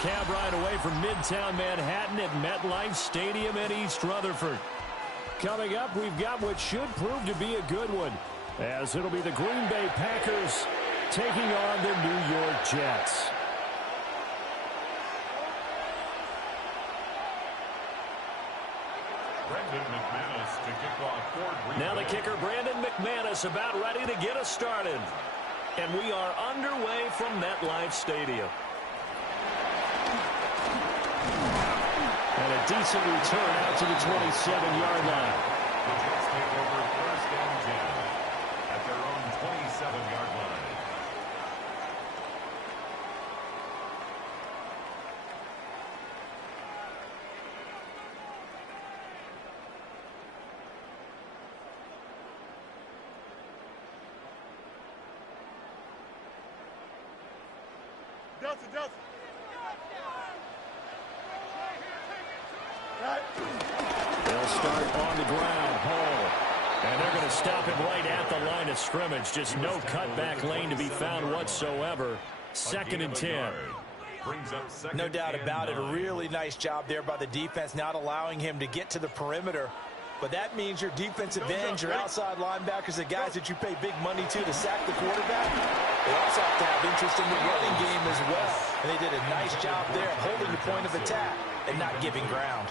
cab ride away from Midtown Manhattan at MetLife Stadium in East Rutherford. Coming up, we've got what should prove to be a good one, as it'll be the Green Bay Packers taking on the New York Jets. Now the kicker, Brandon McManus, about ready to get us started. And we are underway from MetLife Stadium. And a decent return out to the 27-yard line. The Jets take over first and 10 at their own 27-yard line. They'll start on the ground, Hall. And they're going to stop him right at the line of scrimmage. Just no cutback lane to be found whatsoever. Second and 10. No doubt about it. A really nice job there by the defense, not allowing him to get to the perimeter. But that means your defensive ends, your outside linebackers, the guys that you pay big money to sack the quarterback, they also have to have interest in the running game as well. And they did a nice job there holding the point of attack and not giving ground.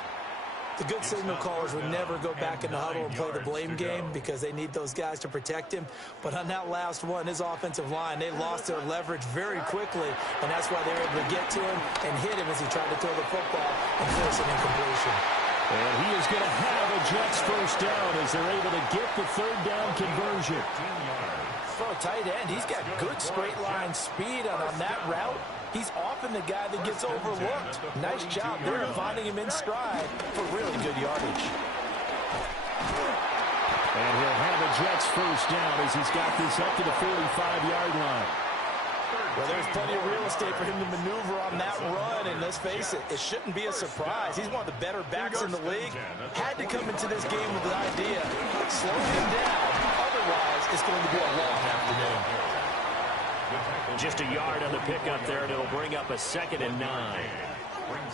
The good signal callers would never go back in the huddle and play the blame game because they need those guys to protect him. But on that last one, his offensive line, they lost their leverage very quickly, and that's why they were able to get to him and hit him as he tried to throw the football and force an incompletion. And he is going to have a Jets first down as they're able to get the third down conversion. For a tight end, he's got good straight line speed, and on that route, he's often the guy that gets overlooked. Nice job there finding him in stride for really good yardage. And he'll have a Jets first down as he's got this up to the 45-yard line. Well, there's plenty of real estate for him to maneuver on that run, and let's face it, it shouldn't be a surprise. He's one of the better backs in the league. Had to come into this game with the idea of slowing him down. Otherwise, it's going to be a long afternoon. Just a yard on the pickup there, and it'll bring up a 2nd and 9.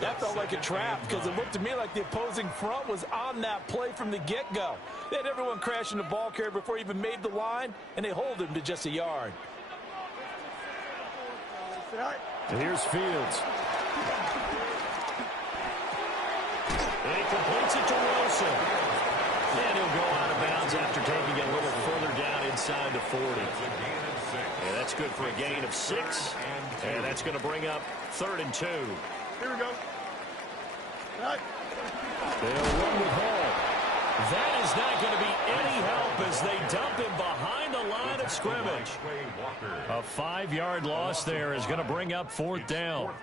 That felt like a trap because it looked to me like the opposing front was on that play from the get-go. They had everyone crashing the ball carrier before he even made the line, and they hold him to just a yard. And here's Fields. And he completes it to Wilson. And he'll go out of bounds after taking it a little further down inside the 40. And that's good for a gain of 6. And that's going to bring up 3rd and 2. Here we go. They'll run with Hall. That is not going to be any help as they dump him behind the line of scrimmage. A 5-yard loss there is going to bring up 4th down.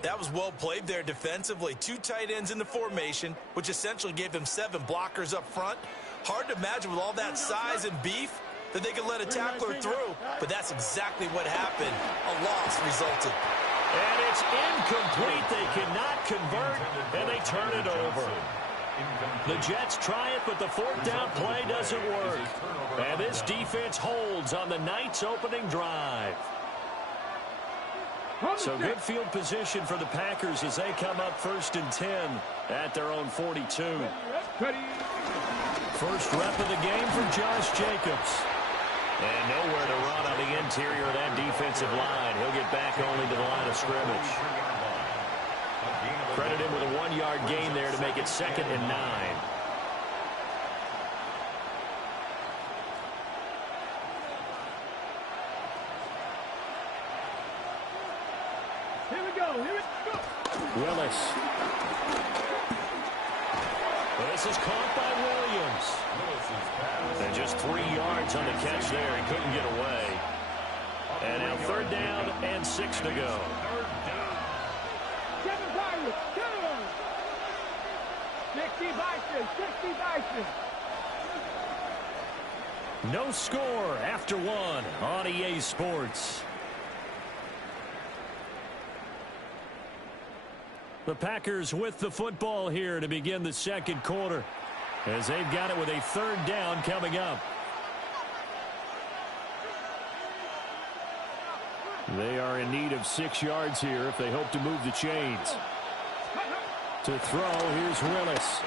That was well played there defensively. 2 tight ends in the formation, which essentially gave them 7 blockers up front. Hard to imagine with all that size and beef that they could let a tackler through, but that's exactly what happened. A loss resulted. And it's incomplete. They cannot convert, and they turn it over. The Jets try it, but the 4th down play doesn't work. And this defense holds on the night's opening drive. So good field position for the Packers as they come up 1st and 10 at their own 42. First rep of the game for Josh Jacobs. And nowhere to run on the interior of that defensive line. He'll get back only to the line of scrimmage. Credit him with a 1-yard gain there to make it 2nd and 9. Here we go. Here we go. Willis. This is caught by Williams. And just 3 yards on the catch there. He couldn't get away. And now 3rd down and 6 to go. No score after 1 on EA Sports. The Packers with the football here to begin the 2nd quarter, as they've got it with a 3rd down coming up. They are in need of 6 yards here if they hope to move the chains. To throw, here's Willis.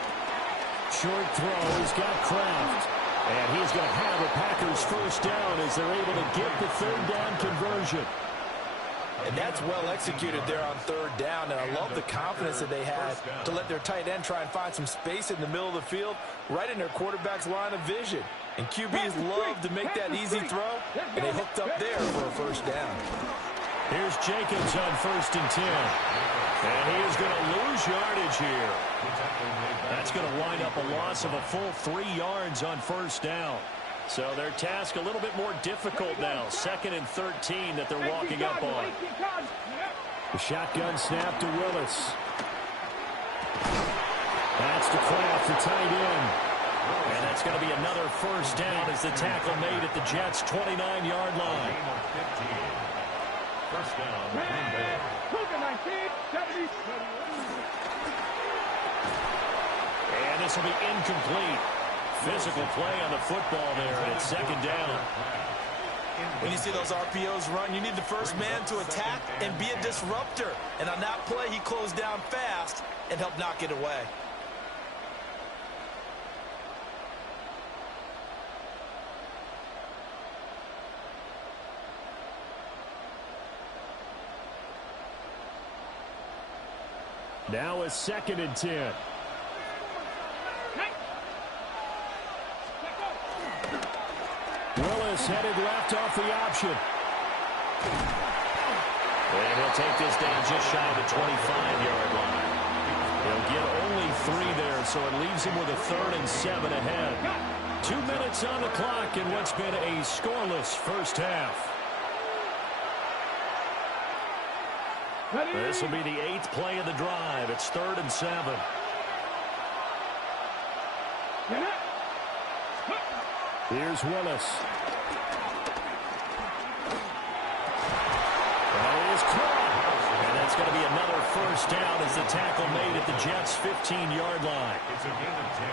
Short throw, he's got Kraft. And he's going to have a Packers first down as they're able to get the 3rd down conversion. And that's well executed there on 3rd down, and I love the confidence that they had to let their tight end try and find some space in the middle of the field, right in their quarterback's line of vision. And QBs love to make that easy throw, and they hooked up there for a first down. Here's Jacobs on 1st and 10. And he is going to lose yardage here. That's going to wind up a loss of a full 3 yards on 1st down. So their task a little bit more difficult now. 2nd and 13 that they're walking up on. The shotgun snap to Willis. That's to Kraft, the tight end. And that's going to be another first down as the tackle made at the Jets' 29-yard line. First down, Green Bay. And this will be incomplete. Physical play on the football there, and it's 2nd down. When you see those RPOs run, you need the first man to attack and be a disruptor. And on that play, he closed down fast and helped knock it away. Now a 2nd and 10. Willis headed left off the option. And he'll take this down just shy of the 25-yard line. He'll get only 3 there, so it leaves him with a 3rd and 7 ahead. 2 minutes on the clock in what's been a scoreless first half. This will be the 8th play of the drive. It's 3rd and 7. Here's Willis. That is caught. And that's going to be another first down as the tackle made at the Jets' 15-yard line. It's a gain of 10.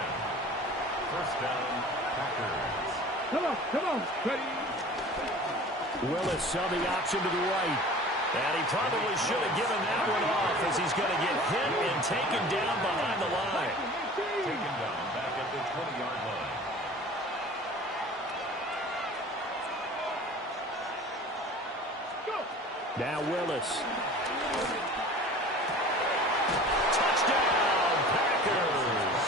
First down, Packers. Come on, ready. Willis saw the option to the right. And he probably should have given that one off as he's going to get hit and taken down behind the line. Taken down back at the 20-yard line. Now Willis. Touchdown, Packers.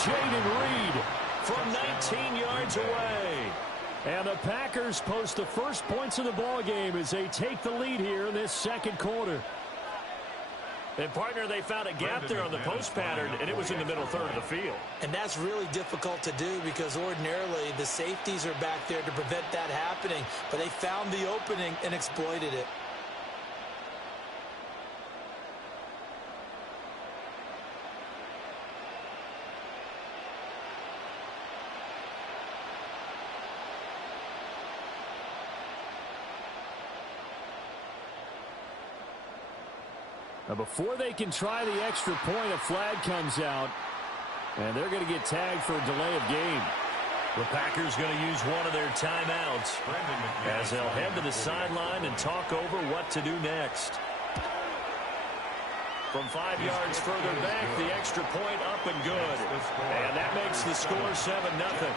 Jaden Reed from 19 yards away. And the Packers post the first points of the ball game as they take the lead here in this 2nd quarter. And, partner, they found a gap there on the post pattern, and it was in the middle 3rd of the field. And that's really difficult to do because ordinarily the safeties are back there to prevent that happening. But they found the opening and exploited it. Now before they can try the extra point, a flag comes out, and they're going to get tagged for a delay of game. The Packers going to use one of their timeouts as they'll head to the sideline and talk over what to do next. From 5 yards further back, the extra point up and good. And that makes the score 7-0.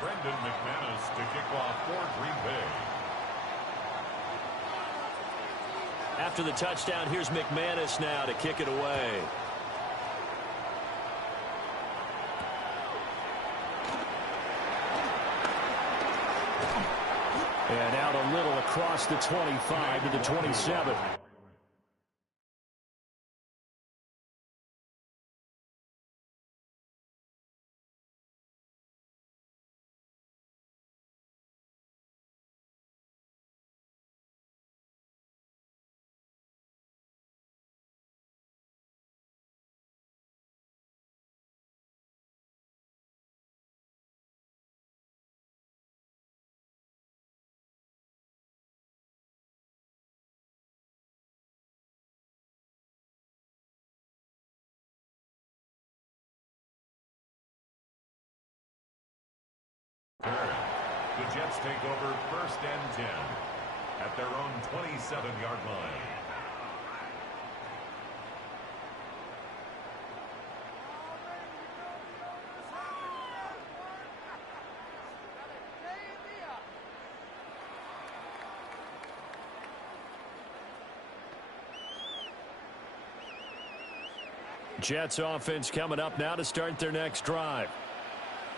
Brendan McManus to kick off for Green Bay. After the touchdown, here's McManus now to kick it away. And out a little across the 25 to the 27. The Jets take over 1st and 10 at their own 27-yard line. Jets offense coming up now to start their next drive.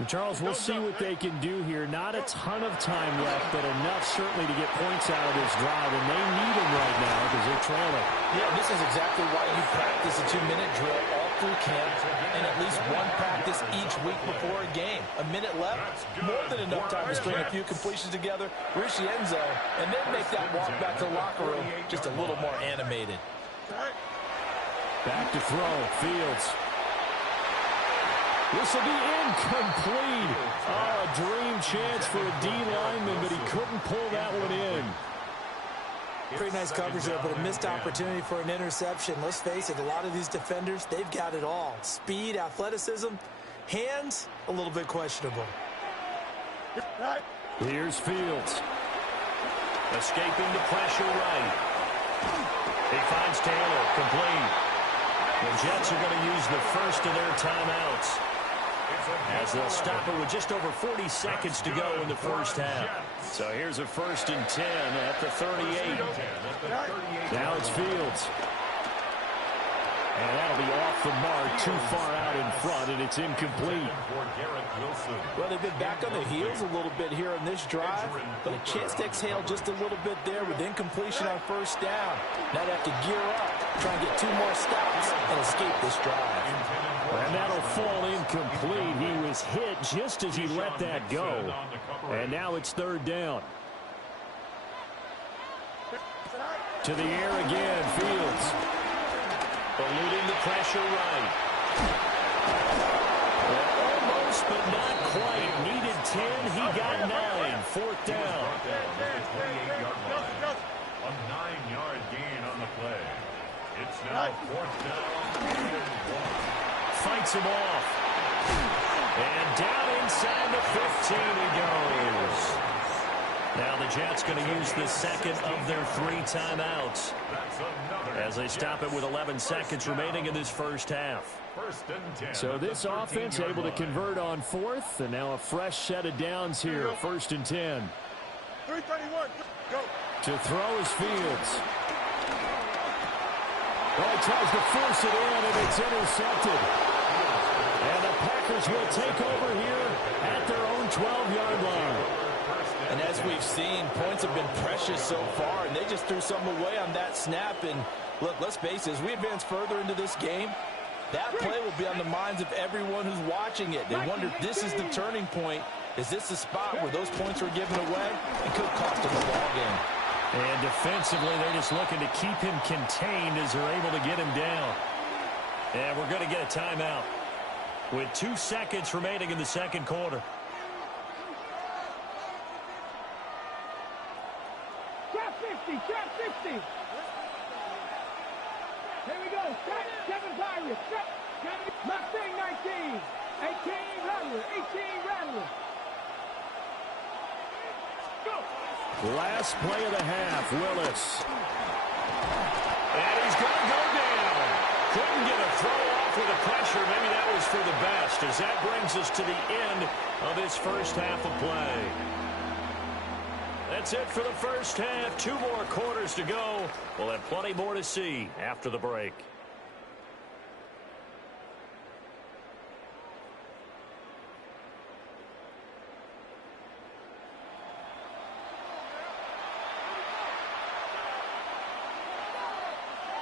Charles, we'll see what they can do here. Not a ton of time left, but enough certainly to get points out of this drive, and they need them right now because they're trailing. Yeah, this is exactly why you practice a 2-minute drill all through camp and at least one practice each week before a game. A minute left, more than enough time to string a few completions together, reach the end zone, and then make that walk back to the locker room just a little more animated. Back to throw, Fields. This will be incomplete. Oh, a dream chance for a D lineman, but he couldn't pull that one in. Pretty nice coverage there, but a missed opportunity for an interception. Let's face it, a lot of these defenders, they've got it all. Speed, athleticism, hands, a little bit questionable. Here's Fields. Escaping the pressure right. He finds Taylor, complete. The Jets are going to use the first of their timeouts, as they'll stop it with just over 40 seconds to go in the first half. So here's a 1st and 10 at the 38. Now it's Fields. And that'll be off the mark, too far out in front, and it's incomplete. Well, they've been back on their heels a little bit here on this drive, but a chance to exhale just a little bit there with incompletion on 1st down. Now they have to gear up, try and get 2 more stops and escape this drive. And that'll fall incomplete. He was hit just as he let that go. And now it's 3rd down. To the air again, Fields. Eluding the pressure right. Almost, but not quite. Needed 10. He got 9. 4th down. A 9-yard gain on the play. It's now 4th down. Fights him off. And down inside the 15 he goes. Now the Jets going to use the second of their 3 timeouts as they stop it with 11 seconds remaining in this first half. So this offense able to convert on 4th, and now a fresh set of downs here. 1st and 10. 3:31. Go. To throw is Fields. Well, he tries to force it in, and it's intercepted. And the Packers will take over here at their own 12-yard line. And as we've seen, points have been precious so far, and they just threw some away on that snap. And look, let's face it, as we advance further into this game, that play will be on the minds of everyone who's watching it. They wonder if this is the turning point. Is this the spot where those points were given away? It could cost them the ball game. And defensively, they're just looking to keep him contained as they're able to get him down. And we're going to get a timeout with 2 seconds remaining in the second quarter. Trap 50. Trap 50. Here we go. Trap Kevin Pirates. Trap Mustang 19. 18 Rattler. 18 Rattler. Go. Last play of the half, Willis. And he's going to go down. Couldn't get a throw off with the pressure. Maybe that was for the best, as that brings us to the end of this first half of play. That's it for the first half. 2 more quarters to go. We'll have plenty more to see after the break.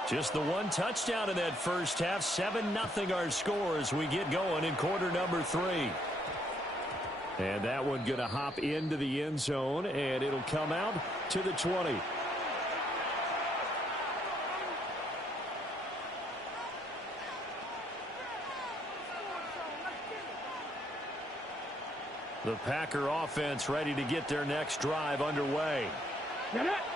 Just the 1 touchdown in that first half. 7-0 our score as we get going in quarter number 3. And that one going to hop into the end zone, and it'll come out to the 20. The Packer offense ready to get their next drive underway.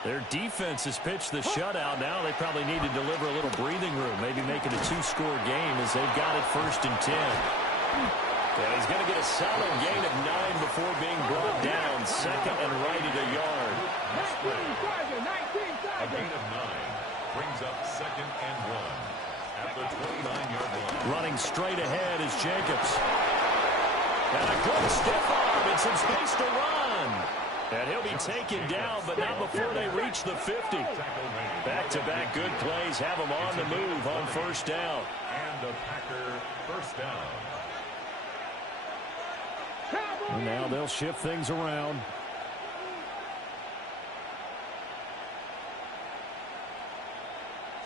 Their defense has pitched the shutout. Now they probably need to deliver a little breathing room, maybe make it a 2-score game as they've got it 1st and 10. And he's going to get a solid gain of 9 before being brought down. Second and right at a yard. A gain of 9 brings up second and 1 at the 29-yard line. Running straight ahead is Jacobs. And a good stiff arm and some space to run. And he'll be taken down, but not before they reach the 50. Back-to-back good plays have him on the move on first down. And a Packer first down. And now they'll shift things around.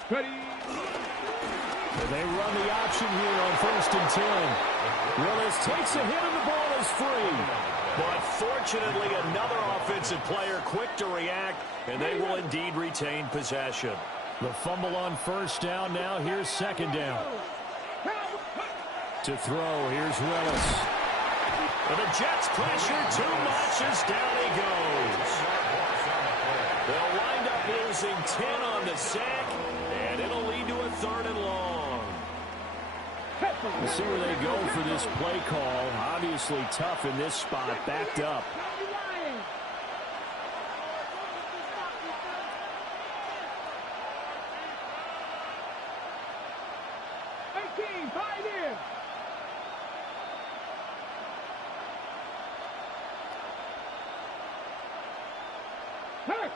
Ready. They run the option here on first and 10. Willis takes a hit and the ball is free. But fortunately, another offensive player quick to react, and they will indeed retain possession. The fumble on first down. Now here's second down. To throw, here's Willis. And the Jets pressure too much as down he goes. They'll wind up losing 10 on the sack, and it'll lead to a third and long. We'll see where they go for this play call. Obviously tough in this spot, backed up.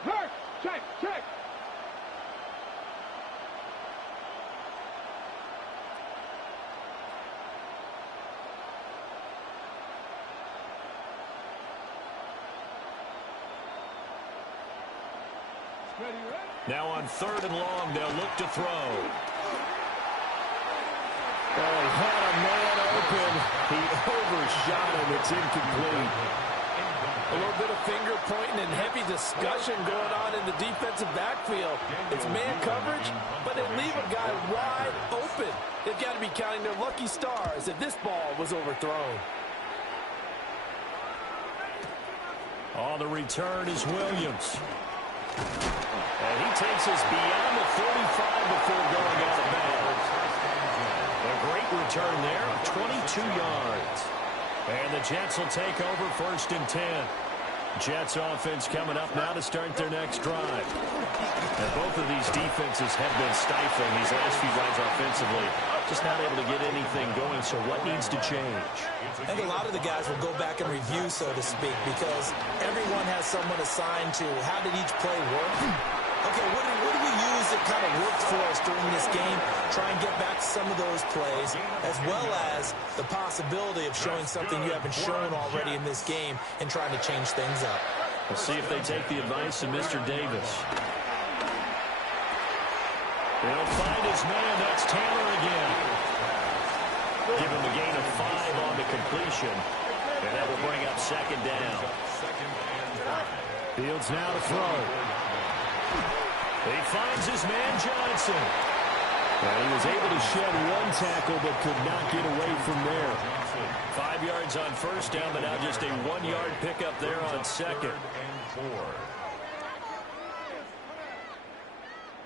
Hurt, check. Now on third and long, they'll look to throw. Oh, he had a man open. He overshot him. It's incomplete. A little bit of finger pointing and heavy discussion going on in the defensive backfield. It's man coverage, but they leave a guy wide open. They've got to be counting their lucky stars if this ball was overthrown. On the return is Williams. And he takes us beyond the 35 before going out of bounds. A great return there of 22 yards. And the Jets will take over first and 10. Jets offense coming up now to start their next drive. And both of these defenses have been stifling these last few drives offensively. Just not able to get anything going, so what needs to change? I think a lot of the guys will go back and review, so to speak, because everyone has someone assigned to how did each play work. Okay, what did we use that kind of worked for us during this game? Try and get back to some of those plays, as well as the possibility of showing something you haven't shown already in this game and trying to change things up. We'll see if they take the advice of Mr. Davis. They'll find his man. That's Taylor again. Give him a gain of 5 on the completion, and that will bring up second down. Fields now to throw. He finds his man, Johnson. And he was able to shed one tackle but could not get away from there. 5 yards on first down, but now just a 1-yard pickup there on second.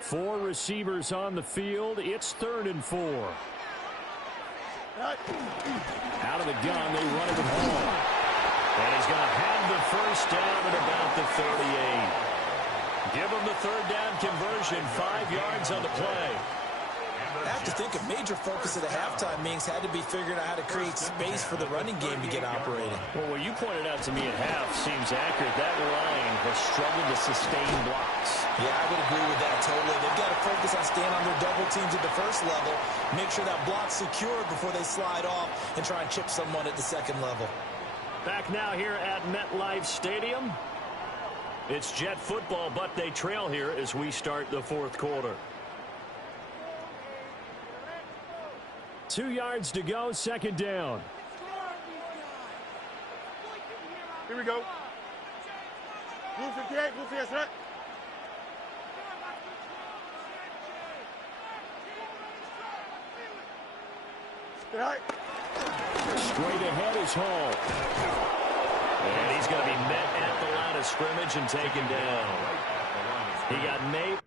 4 receivers on the field. It's third and 4. Out of the gun, they run it with Hall. And he's going to have the first down at about the 38. Give him the third down conversion, 5 yards on the play. I have to think a major focus of the halftime meetings had to be figuring out how to create space for the running game to get operating. Well, what you pointed out to me at half seems accurate. That line has struggled to sustain blocks. Yeah, I would agree with that totally. They've got to focus on staying on their double teams at the first level, make sure that block's secured before they slide off and try and chip someone at the second level. Back now here at MetLife Stadium. It's Jet football, but they trail here as we start the fourth quarter. 2 yards to go, second down. Here we go. Move 58, move 58, Straight ahead is Hall. And he's going to be met at the line of scrimmage and taken down. He got made.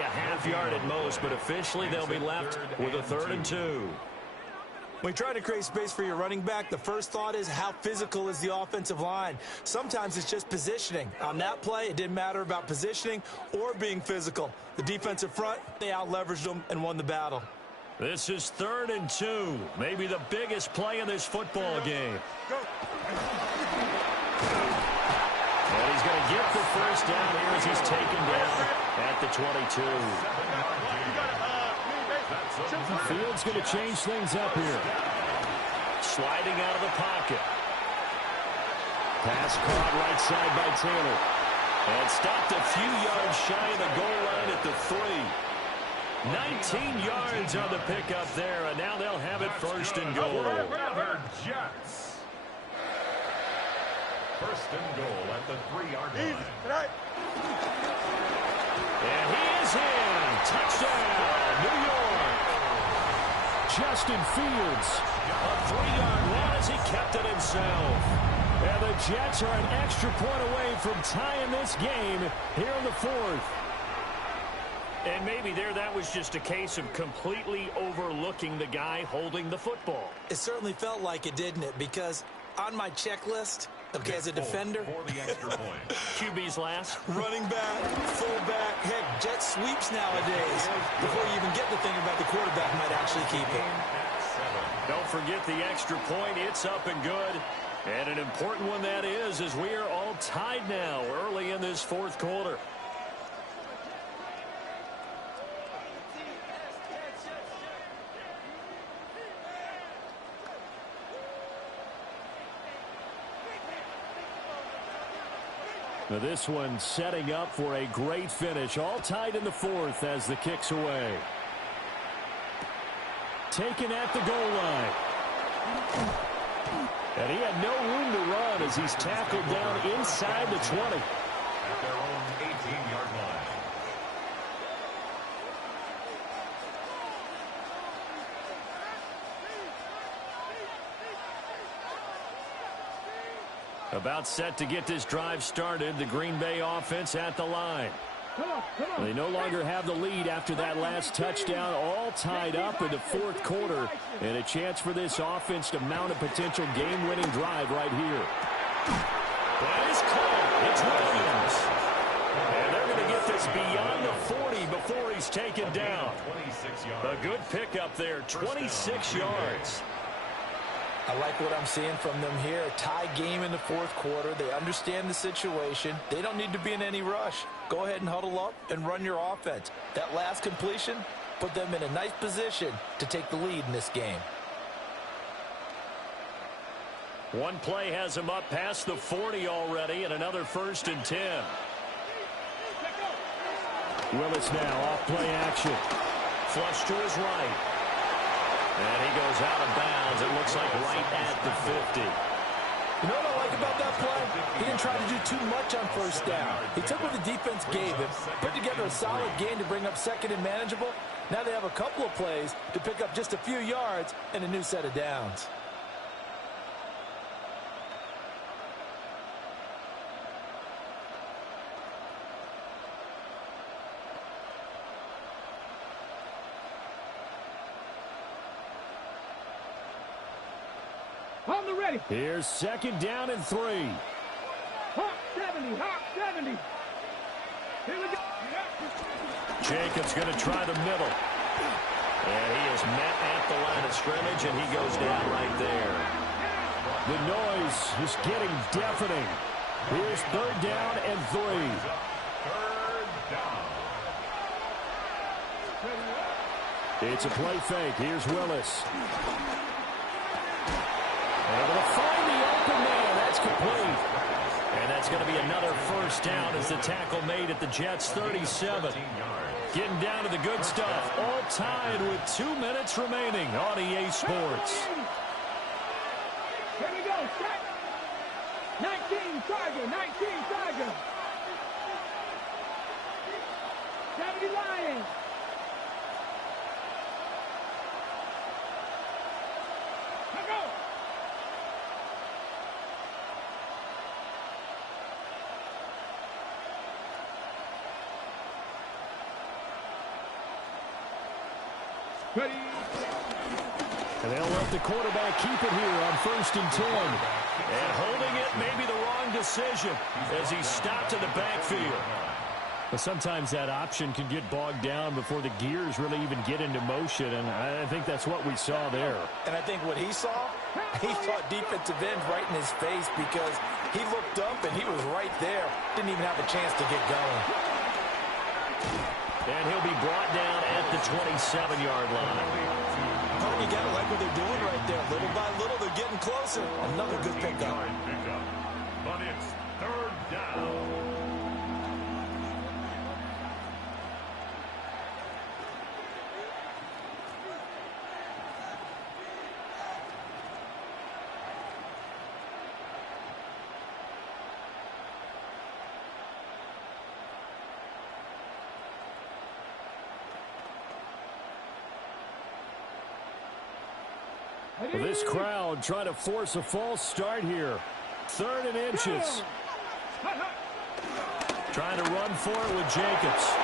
A half yard at most, but officially they'll be left with a 3rd and 2. When you're trying to create space for your running back, the first thought is how physical is the offensive line. Sometimes it's just positioning. On that play, it didn't matter about positioning or being physical. The defensive front, they out-leveraged them and won the battle. This is 3rd and 2, maybe the biggest play in this football game. And he's going to get the first down here as he's taken down at the 22. Field's going to change things up here. Sliding out of the pocket. Pass caught right side by Taylor. And stopped a few yards shy of the goal line at the 3. 19 yards on the pickup there, and now they'll have it 1st and goal. Jets. 1st and goal at the 3-yard line. And he is in. Touchdown, New York. Justin Fields. A 3-yard run as he kept it himself. And the Jets are an extra point away from tying this game here in the 4th. And maybe that was just a case of completely overlooking the guy holding the football. It certainly felt like it, didn't it? Because on my checklist, okay, as a defender, For the extra point. QB's last. running back, fullback, heck, jet sweeps nowadays. Before you even get the thing about the quarterback might actually keep it. Don't forget the extra point. It's up and good. And an important one that is, as we are all tied now early in this 4th quarter. Now this one setting up for a great finish. All tied in the 4th as the kick's away. Taken at the goal line. And he had no room to run as he's tackled down inside the 20. At their own 18-yard line. About set to get this drive started. The Green Bay offense at the line. They no longer have the lead after that last touchdown. All tied up in the 4th quarter. And a chance for this offense to mount a potential game-winning drive right here. That is caught. It's Williams. And they're going to get this beyond the 40 before he's taken down. 26 yards. A good pickup there. 26 yards. I like what I'm seeing from them here. A tie game in the 4th quarter. They understand the situation. They don't need to be in any rush. Go ahead and huddle up and run your offense. That last completion put them in a nice position to take the lead in this game. One play has him up past the 40 already, and another 1st and 10. Willis now off play action. Flush to his right. And he goes out of bounds. It looks like right at the 50. You know what I like about that play? He didn't try to do too much on 1st down. He took what the defense gave him, put together a solid game to bring up 2nd and manageable. Now they have a couple of plays to pick up just a few yards and a new set of downs. On the ready. Here's 2nd down and 3. Hawk 70. Hawk 70. Here we go. Jacobs going to try the middle. And he is met at the line of scrimmage, and he goes down right there. The noise is getting deafening. Here's 3rd down and 3. 3rd down. It's a play fake. Here's Willis. Able to find the open man. That's complete. And that's going to be another 1st down as the tackle made at the Jets' 37. Getting down to the good stuff. All tied with 2 minutes remaining on EA Sports. Here we go. Set. 19 Tiger. 19 Tiger. 70 Lions. Let's go. Ready. And they'll let the quarterback keep it here on 1st and 10. And holding it may be the wrong decision as he stopped in the backfield. But sometimes that option can get bogged down before the gears really even get into motion, and I think that's what we saw there. And I think what he saw defensive end right in his face because he looked up and he was right there. Didn't even have a chance to get going. And he'll be brought down at the 27-yard line. You got to like what they're doing right there. Little by little, they're getting closer. Another good pickup. But it's 3rd down. Well, this crowd trying to force a false start here. 3rd and inches. Trying to run for it with Jacobs.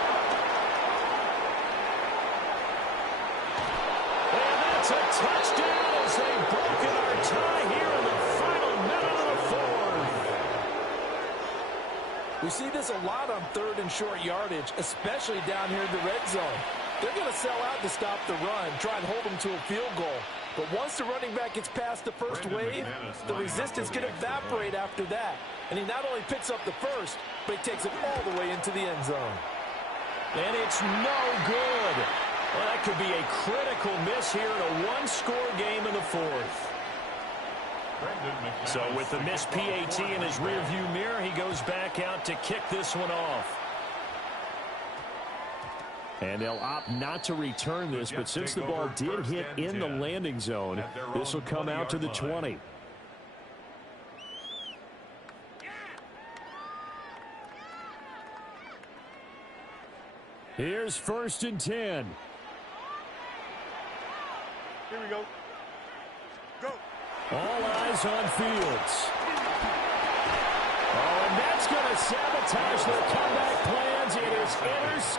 And that's a touchdown as they've broken our tie here in the final minute of the 4th. We see this a lot on 3rd and short yardage, especially down here in the red zone. They're going to sell out to stop the run, try and hold them to a field goal. But once the running back gets past the first wave, the resistance can evaporate after that. And he not only picks up the first, but he takes it all the way into the end zone. And it's no good. Well, that could be a critical miss here in a one-score game in the 4th. So with the missed PAT in his rearview mirror, he goes back out to kick this one off. And they'll opt not to return this, but since the ball did hit in the landing zone, this will come out to the 20. Here's 1st and 10. Here we go. Go. All eyes on Fields. Oh, and that's going to sabotage their comeback plans. It is intercepted.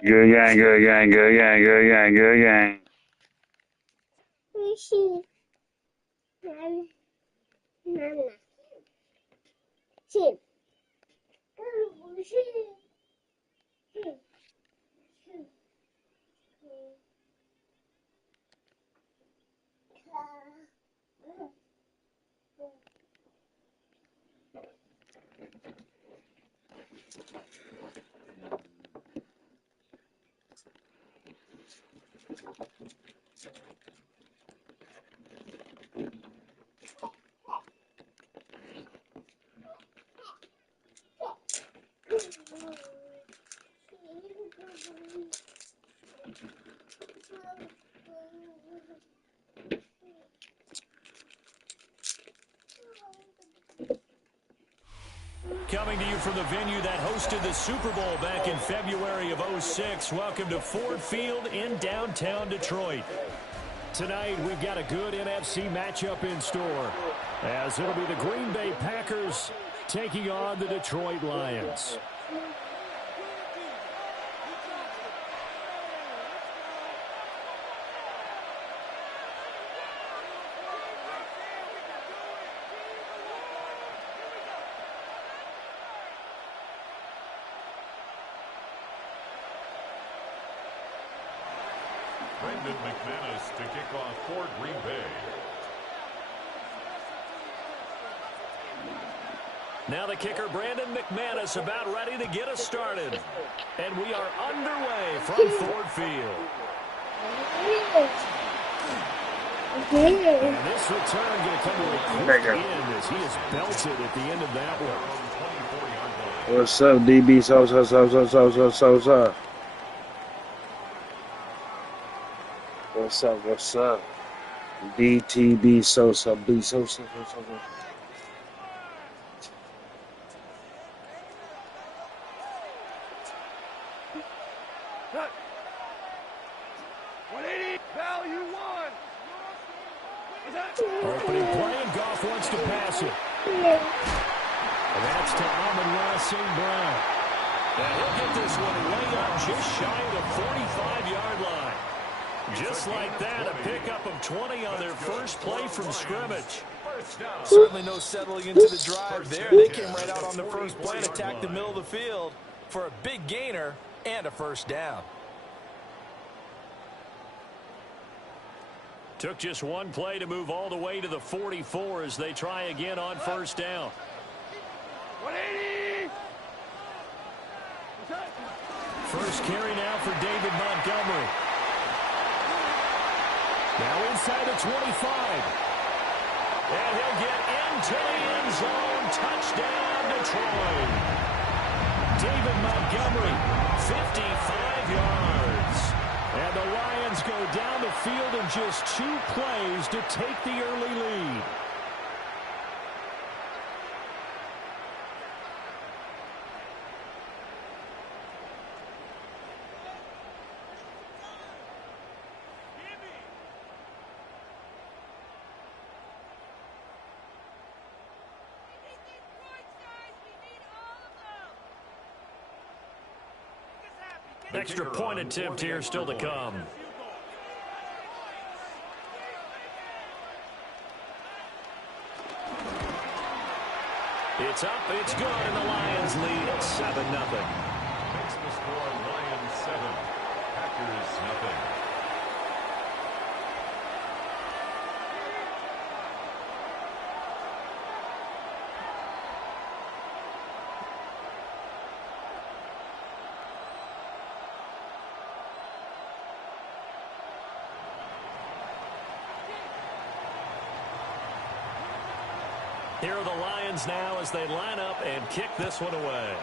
Good gang, good gang, good gang, good gang, good gang. Coming to you from the venue that hosted the Super Bowl back in February of '06. Welcome to Ford Field in downtown Detroit. Tonight, we've got a good NFC matchup in store, as it'll be the Green Bay Packers taking on the Detroit Lions. Brendan McManus to kick off for Green Bay. Now the kicker, Brandon McManus, about ready to get us started. And we are underway from Ford Field. And this return going to come to a quick end as he is belted at the end of that one. What's up, DB? So. What's up? DTB Sosa, B Sosa. Opening play, and Goff wants to pass it. And that's to Amon-Ra St. Brown. And he'll get this one way up just shy of the 45-yard line. Just like that, a pickup of 20 on their first play from scrimmage. Certainly no settling into the drive there. They came right out on the first play and attacked the middle of the field for a big gainer and a first down. Took just one play to move all the way to the 44 as they try again on first down. 180. First carry now for David Montgomery. Now inside the 25. And he'll get into the end zone. Touchdown, Detroit. David Montgomery, 55 yards. And the Lions go down the field in just 2 plays to take the early lead. Extra point attempt here still to come. It's up, it's good, and the Lions lead at 7-0. Makes the score Lions 7, Packers nothing. Here are the Lions now as they line up and kick this one away.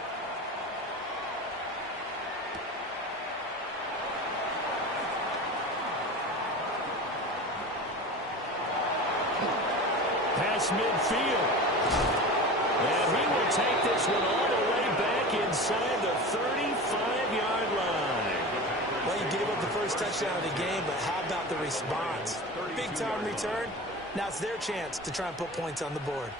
Pass midfield. And he will take this one all the way back inside the 35-yard line. Well, you gave up the first touchdown of the game, but how about the response? Big-time return. Now it's their chance to try and put points on the board.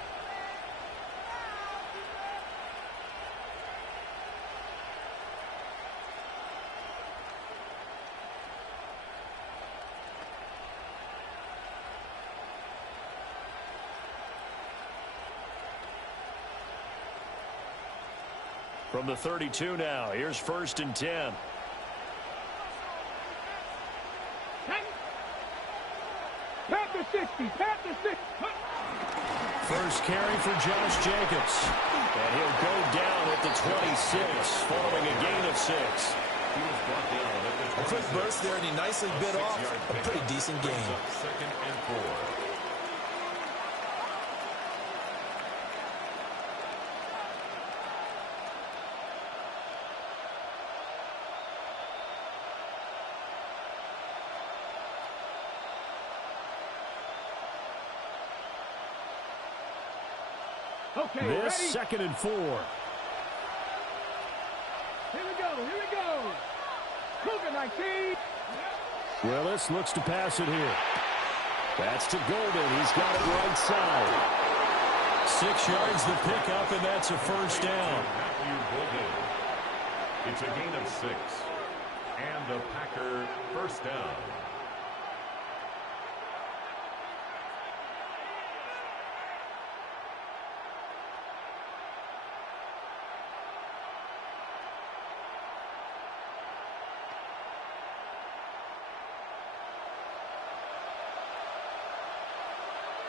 From the 32 now, here's 1st and 10. Panther 60, Panther 60. First carry for Josh Jacobs. And he'll go down at the 26 following a gain of 6. He was brought down at the 26. A quick burst there, and he nicely bit off a pretty decent gain. 2nd and 4. Okay, This ready? 2nd and 4. Here we go, here we go. Cougar 19. Willis looks to pass it here. That's to Golden. He's got it right side. 6 yards the pickup, and that's a first down. Matthew Golden. It's a gain of 6. And a Packer first down.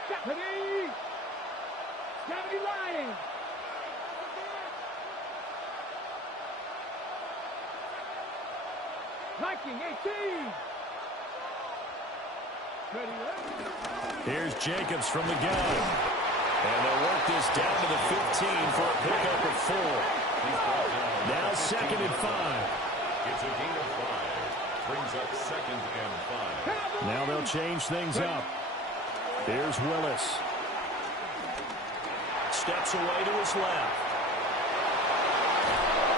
Stephanie! Stephanie Lions! Viking 18! Ready, Here's Jacobs from the gun. And they'll work this down to the 15 for a pickup of 4. Now 2nd and 5. It's a gain of 5. Brings up 2nd and 5. Now they'll change things up. Here's Willis. Steps away to his left.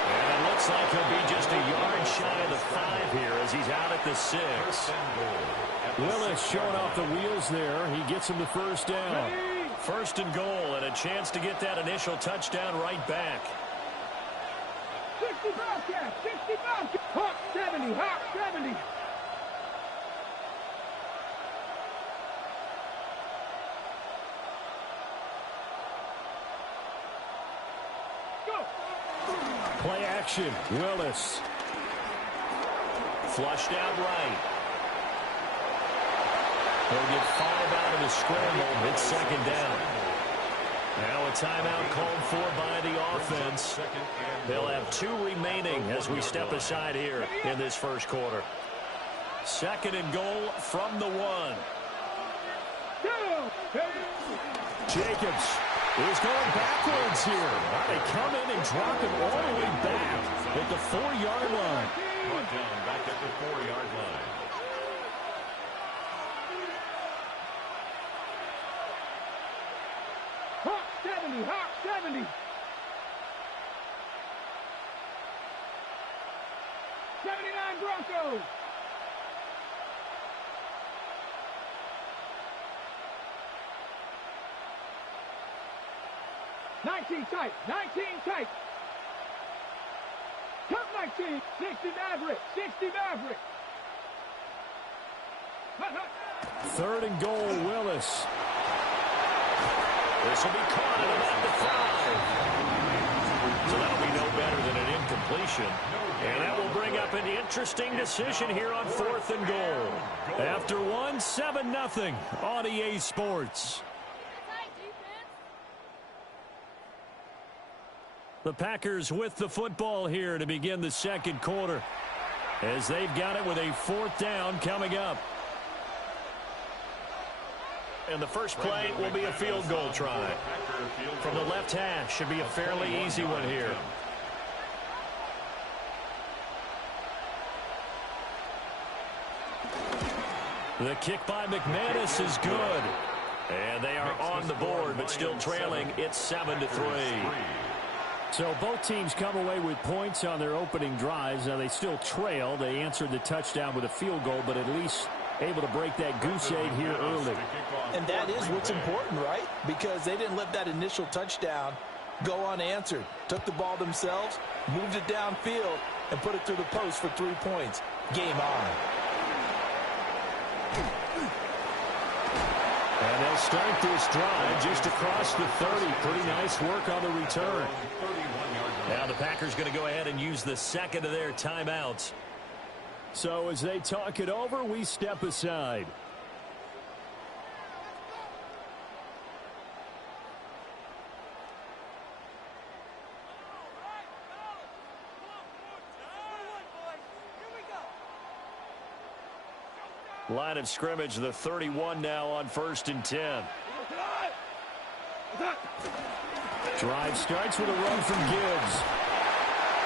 And it looks like he'll be just a yard shy of the 5 here as he's out at the 6. Willis showing off the wheels there. He gets him the first down. 1st and goal, and a chance to get that initial touchdown right back. 6 60 Bobcats, 60 Bobcats. Hawk 70, Hawk 70. Go. Play action. Willis. Flushed out right. He'll get 5 out of the scramble. It's second down. Now a timeout called for by the offense. They'll have 2 remaining as we step aside here in this first quarter. Second and goal from the 1. Jacobs is going backwards here. They come in and drop him all the way back at the 4-yard line. Brought down back at the 4-yard line. Hawk 70, Hawk 70. 79 Broncos. Tight, 19 tight. Top 19, 60 Maverick, 60 Maverick. Hut, hut. Third and goal, Willis. This will be caught at about the 5. So that'll be no better than an incompletion. And that will bring up an interesting decision here on 4th and goal. After 1, 7-0 on EA Sports. The Packers with the football here to begin the second quarter, as they've got it with a 4th down coming up. And the first play will be a field goal try. From the left hash, should be a fairly easy one here. The kick by McManus is good. And they are on the board, but still trailing. It's 7-3. So both teams come away with points on their opening drives. Now they still trail. They answered the touchdown with a field goal, but at least able to break that goose egg here early. And that is what's important, right? Because they didn't let that initial touchdown go unanswered. Took the ball themselves, moved it downfield, and put it through the post for 3 points. Game on. And they'll start this drive just across the 30. Pretty nice work on the return. Now the Packers going to go ahead and use the second of their timeouts. So as they talk it over, we step aside. Line of scrimmage, the 31 now on 1st and 10. Drive starts with a run from Gibbs.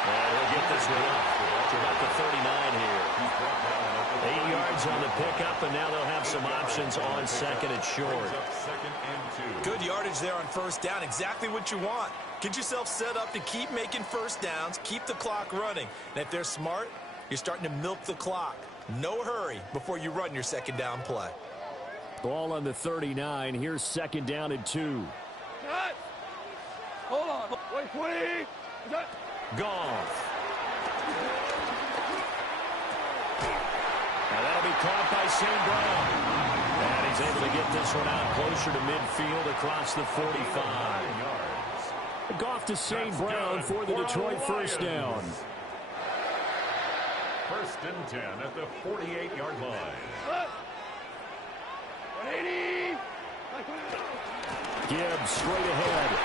And he'll get this one up to about the 39 here. 8 yards on the pickup, and now they'll have some options on second and short. Good yardage there on 1st down. Exactly what you want. Get yourself set up to keep making 1st downs, keep the clock running. And if they're smart, you're starting to milk the clock. No hurry before you run your 2nd down play. Ball on the 39. Here's 2nd down and 2. Hold on. Wait, 20. Goff. Now that'll be caught by St. Brown. And he's able to get this one out closer to midfield across the 45. Goff to St. Brown for the Detroit 1st down. 1st and 10 at the 48-yard line. 180. Gibbs straight ahead.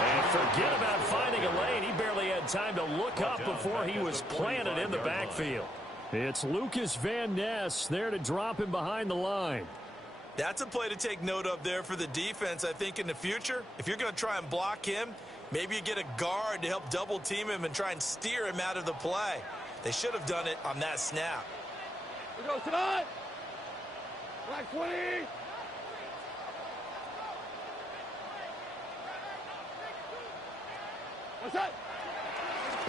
And forget about finding a lane. He barely had time to look up before he was planted in the backfield. It's Lucas Van Ness there to drop him behind the line. That's a play to take note of there for the defense, I think, in the future. If you're going to try and block him, maybe you get a guard to help double team him and try and steer him out of the play. They should have done it on that snap. We go tonight. Black 20. What's that?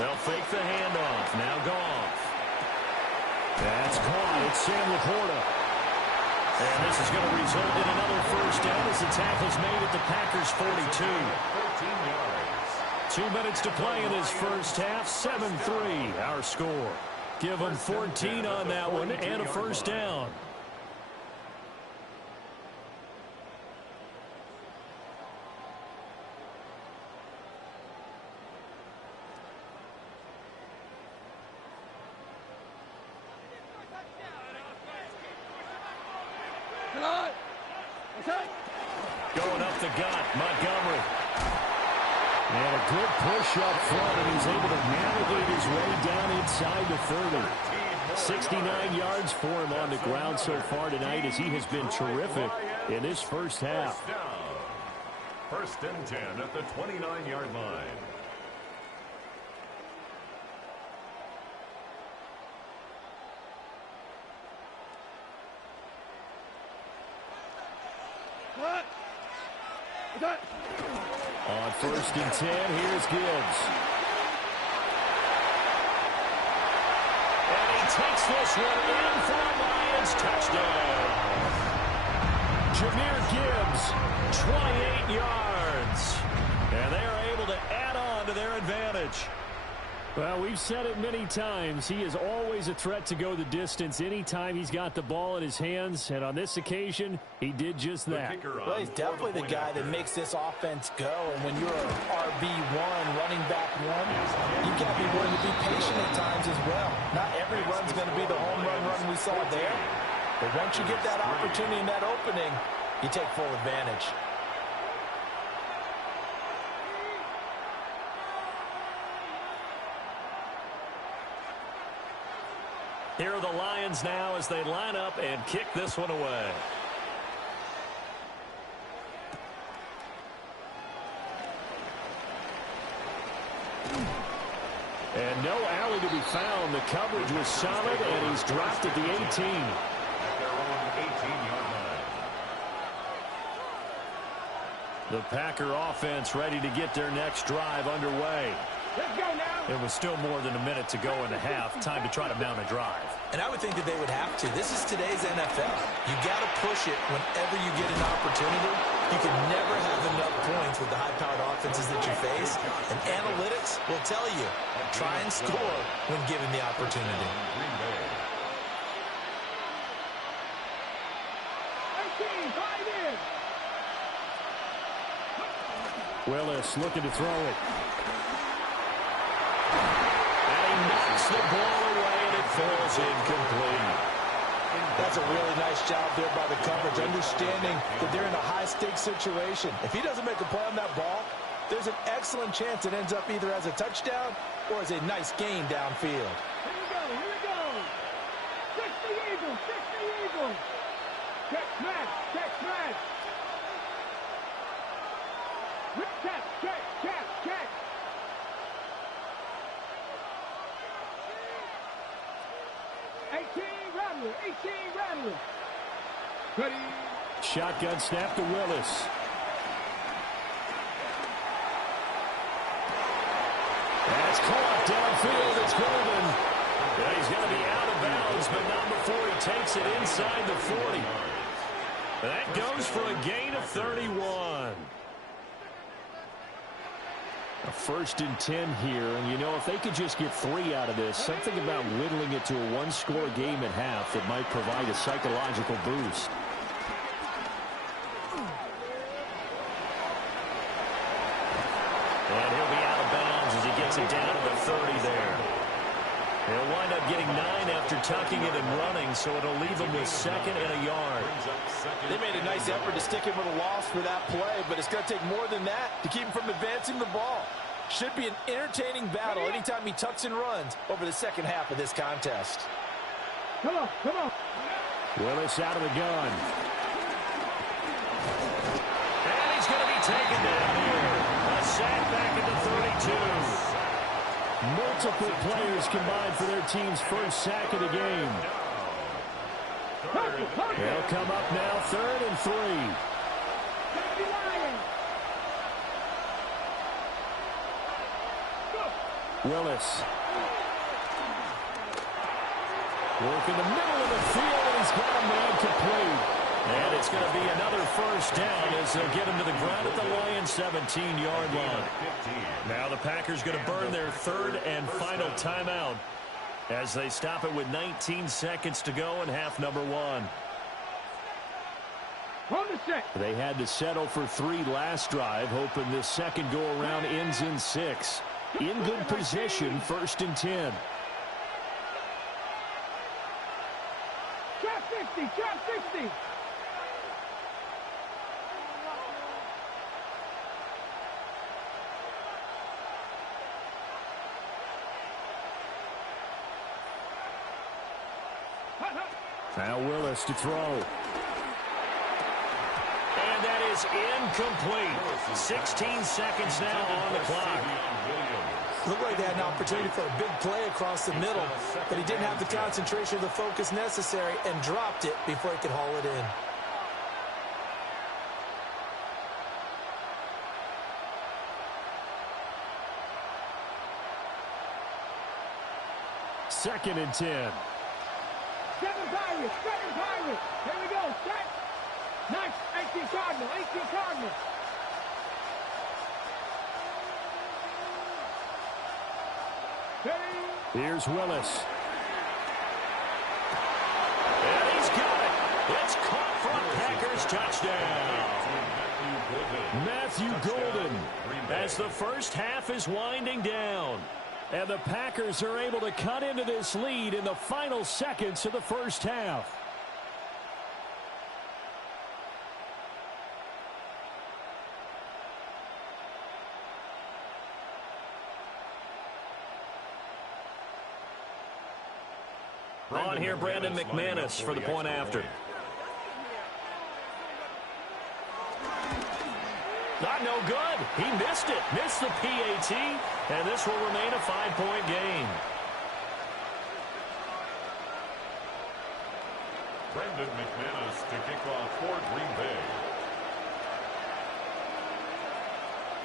They'll fake the handoff. Now Goff. That's caught. It's Sam Laporta. And this is going to result in another 1st down as the tackle's made at the Packers' 42. 14 yards. 2 minutes to play in this first half. 7-3, our score. Give them 14 on that one and a first down. Going up the gut, Montgomery. And a good push up front, and he's able to navigate his way down inside the 30. 69 yards for him on the ground so far tonight, as he has been terrific in this first half. First and 10 at the 29-yard line. On first and 10, here's Gibbs. And he takes this one in for a Lions touchdown. Jahmyr Gibbs, 28 yards. And they are able to add on to their advantage. Well, we've said it many times. He is always a threat to go the distance anytime he's got the ball in his hands. And on this occasion, he did just that. Well, he's definitely the guy that makes this offense go. And when you're an RB1, running back one, you got to be willing to be patient at times as well. Not every run's going to be the home run we saw there. But once you get that opportunity and that opening, you take full advantage. Here are the Lions now as they line up and kick this one away. And no alley to be found. The coverage was solid, and he's dropped at the 18. At their own 18-yard line. The Packer offense ready to get their next drive underway. Let's go now. It was still more than a minute to go in the half. Time to try to mount a drive. And I would think that they would have to. This is today's NFL. You got to push it whenever you get an opportunity. You can never have enough points with the high-powered offenses that you face. And analytics will tell you, try and score when given the opportunity. 18, 5 in. Willis looking to throw it. And he knocks the ball away, and it falls incomplete. That's a really nice job there by the coverage, understanding that they're in a high-stakes situation. If he doesn't make a play on that ball, there's an excellent chance it ends up either as a touchdown or as a nice gain downfield. Here we go. 60 Eagles, 60 Eagles. Check smash, check smash. Check, check, check, check. Rattler, 18 Rattler. Ready. Shotgun snap to Willis. That's caught downfield. It's Golden. Yeah, he's going to be out of bounds, but not before he takes it inside the 40. That goes for a gain of 31. A first and 10 here, and you know, if they could just get 3 out of this, something about whittling it to a one-score game at half that might provide a psychological boost. And he'll be out of bounds as he gets it down to the 30 there. He'll wind up getting 9 after tucking it and running, so it'll leave him with 2nd and a yard. They made a nice effort to stick him with a loss for that play, but it's going to take more than that to keep him from advancing the ball. Should be an entertaining battle anytime he tucks and runs over the second half of this contest. Come on, come on. Willis out of the gun. And he's going to be taken down here. A sack back at the 32. Multiple players combined for their team's first sack of the game. They'll come up now, 3rd and 3. Willis. Work in the middle of the field, and he's got a man complete. And it's going to be another first down as they'll get him to the ground at the Lions' 17-yard line. Now the Packers going to burn their third and final timeout as they stop it with 19 seconds to go in half number one. They had to settle for 3 last drive, hoping this second go-around ends in 6. In good position, 1st and 10. Trap 60, trap 60. Now Willis to throw. And that is incomplete. 16 seconds now on the clock. Looked like they had an opportunity for a big play across the middle, but he didn't have the concentration or the focus necessary and dropped it before he could haul it in. Second and 10. 7 Pirates, 7 Pirates. Here we go, set. Nice, 18 Cardinal, 18 Cardinal. Here's Willis. And he's got it. It's caught for a Packers touchdown. Matthew Golden as the first half is winding down. And the Packers are able to cut into this lead in the final seconds of the first half. On here, Brandon McManus for the point after. Not no good. He missed it. Missed the PAT. And this will remain a 5-point game. Brandon McManus to kick off for Green Bay.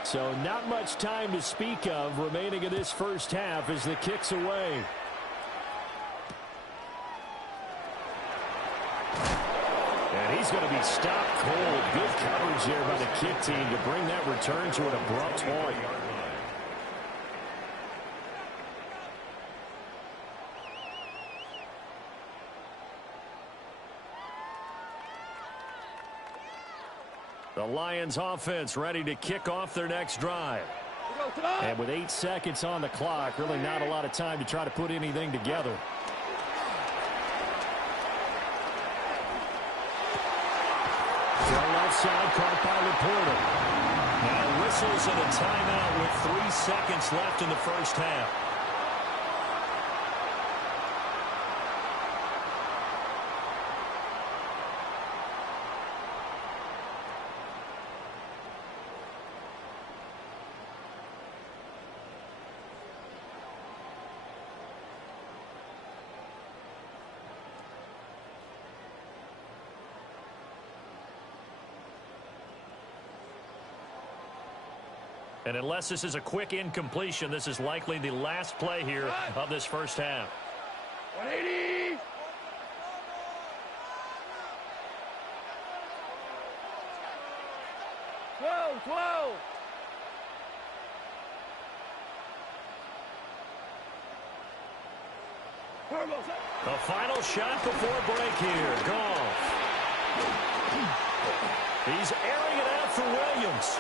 So not much time to speak of remaining in this first half as the kick's away. And he's going to be stopped cold. Good coverage there by the kick team to bring that return to an abrupt halt. The Lions offense ready to kick off their next drive. And with 8 seconds on the clock, really not a lot of time to try to put anything together. Left side caught by Laporta. Now whistles and a timeout with 3 seconds left in the first half. And unless this is a quick incompletion, this is likely the last play here of this first half. 180. Whoa. The final shot before break here. Goff. He's airing it out for Williams.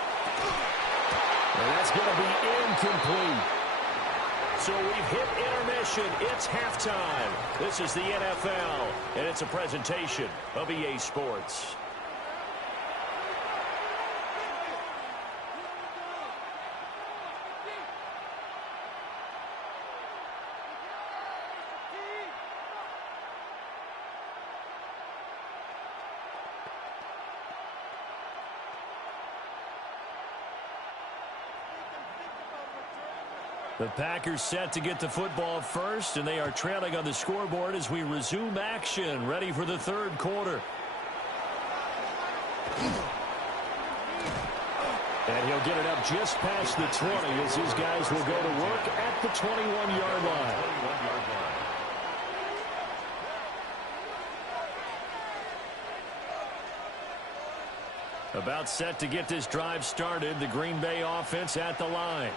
And that's going to be incomplete. So we've hit intermission. It's halftime. This is the NFL, and it's a presentation of EA Sports. The Packers set to get the football first, and they are trailing on the scoreboard as we resume action, ready for the third quarter. And he'll get it up just past the 20 as his guys will go to work at the 21-yard line. About set to get this drive started. The Green Bay offense at the line.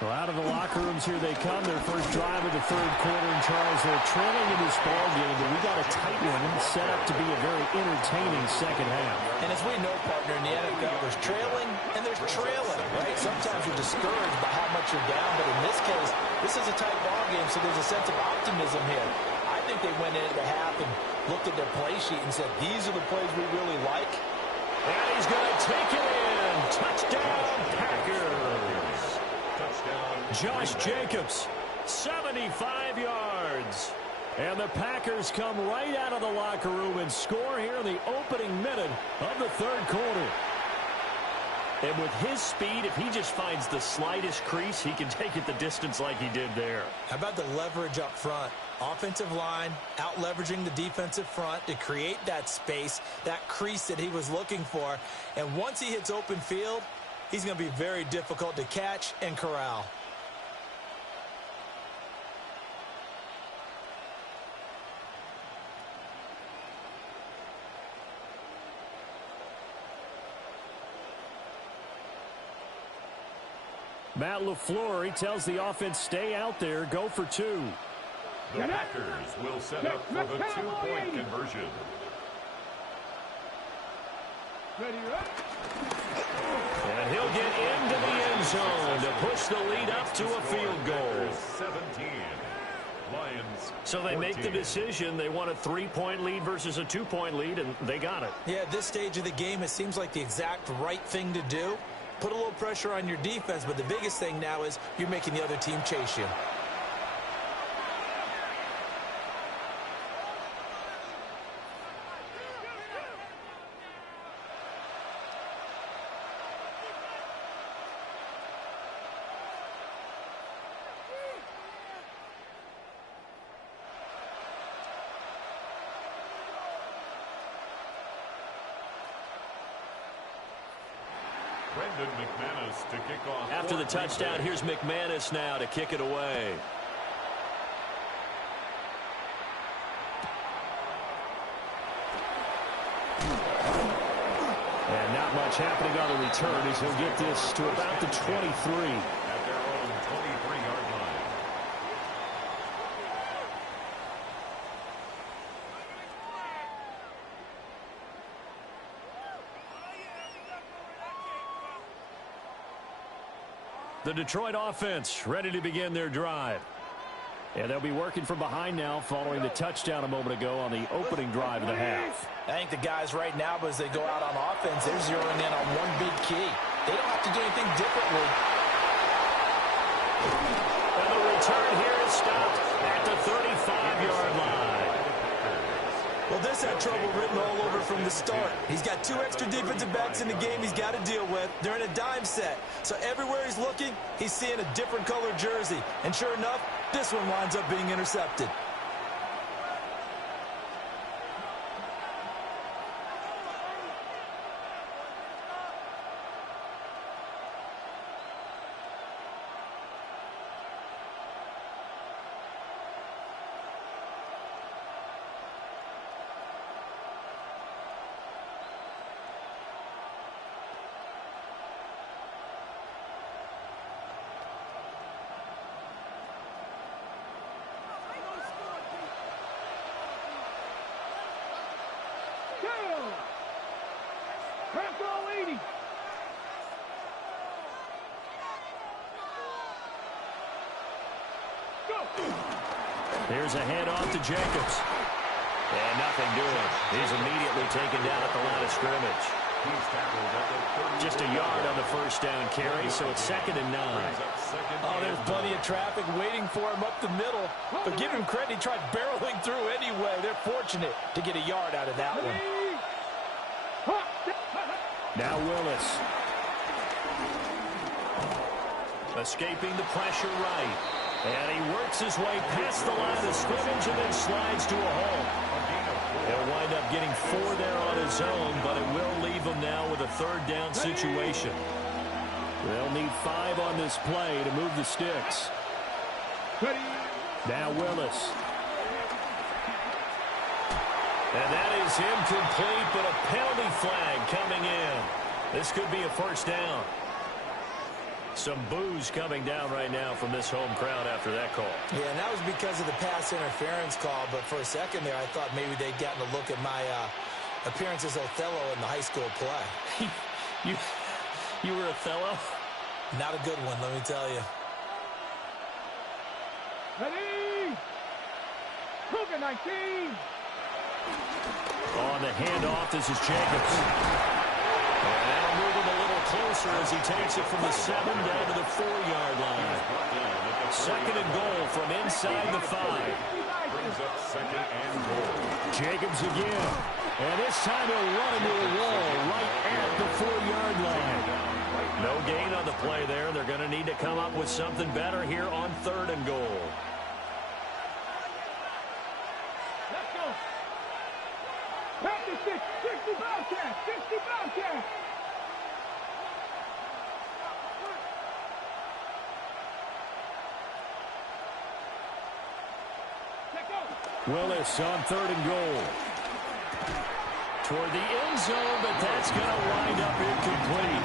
Well, out of the locker rooms here they come. Their first drive of the third quarter. And Charles, they're trailing in this ball game, but we got a tight one set up to be a very entertaining second half. And as we know, partner, in the NFL, there's trailing and there's trailing, right? Sometimes you're discouraged by how much you're down, but in this case, this is a tight ball game, so there's a sense of optimism here. I think they went into the half and looked at their play sheet and said, these are the plays we really like. And he's going to take it in. Touchdown, Packers. Josh Jacobs, 75 yards. And the Packers come right out of the locker room and score here in the opening minute of the third quarter. And with his speed, if he just finds the slightest crease, he can take it the distance like he did there. How about the leverage up front? Offensive line out leveraging the defensive front to create that space, that crease that he was looking for. And once he hits open field, he's going to be very difficult to catch and corral. Matt LaFleur, he tells the offense, stay out there, go for two. The Packers will set up for the two-point conversion. And he'll get into the end zone to push the lead up to a field goal. 17. Lions. So they 14. make the decision. They want a 3-point lead versus a 2-point lead, and they got it. Yeah, at this stage of the game, it seems like the exact right thing to do. Put a little pressure on your defense, but the biggest thing now is you're making the other team chase you. McManus to kick off. After the touchdown, here's McManus now to kick it away. And not much happening on the return as he'll get this to about the 23. At their own 23-yard line. The Detroit offense ready to begin their drive. And they'll be working from behind now following the touchdown a moment ago on the opening drive of the half. I think the guys right now, as they go out on offense, they're zeroing in on one big key. They don't have to do anything differently. And the return here is stopped at the 35-yard line. Well, this had trouble written all over from the start. He's got two extra defensive backs in the game he's got to deal with. They're in a dime set. So everywhere he's looking, he's seeing a different color jersey. And sure enough, this one winds up being intercepted. Here's a handoff to Jacobs. And nothing doing. He's immediately taken down at the line of scrimmage. Just a yard on the first down carry, so it's 2nd and 9. Oh, there's plenty of traffic waiting for him up the middle. But give him credit, he tried barreling through anyway. They're fortunate to get a yard out of that one. Now Willis. Escaping the pressure right. And he works his way past the line of scrimmage and then slides to a hole. He'll wind up getting 4 there on his own, but it will leave him now with a 3rd down situation. They'll need 5 on this play to move the sticks. Now Willis. And that is incomplete, but a penalty flag coming in. This could be a first down. Some boos coming down right now from this home crowd after that call. Yeah, and that was because of the pass interference call, but for a second there, I thought maybe they'd gotten a look at my appearance as Othello in the high school play. You were Othello? Not a good one, let me tell you. Ready? Cougar 19. On the handoff, this is Jacobs. And that'll move him a little closer as he takes it from the 7 down to the 4-yard line. Second and goal from inside the 5. Brings up second and goal. Jacobs again. And this time he'll run into a wall right at the 4-yard line. No gain on the play there. They're going to need to come up with something better here on 3rd and goal. Let's go. 56, 60 Bobcats, 60 Bobcats. Willis on 3rd and goal. Toward the end zone, but that's going to wind up incomplete.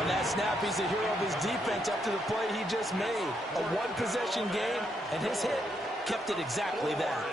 On that snap, he's the hero of his defense after the play he just made. A one-possession game, and his hit kept it exactly that.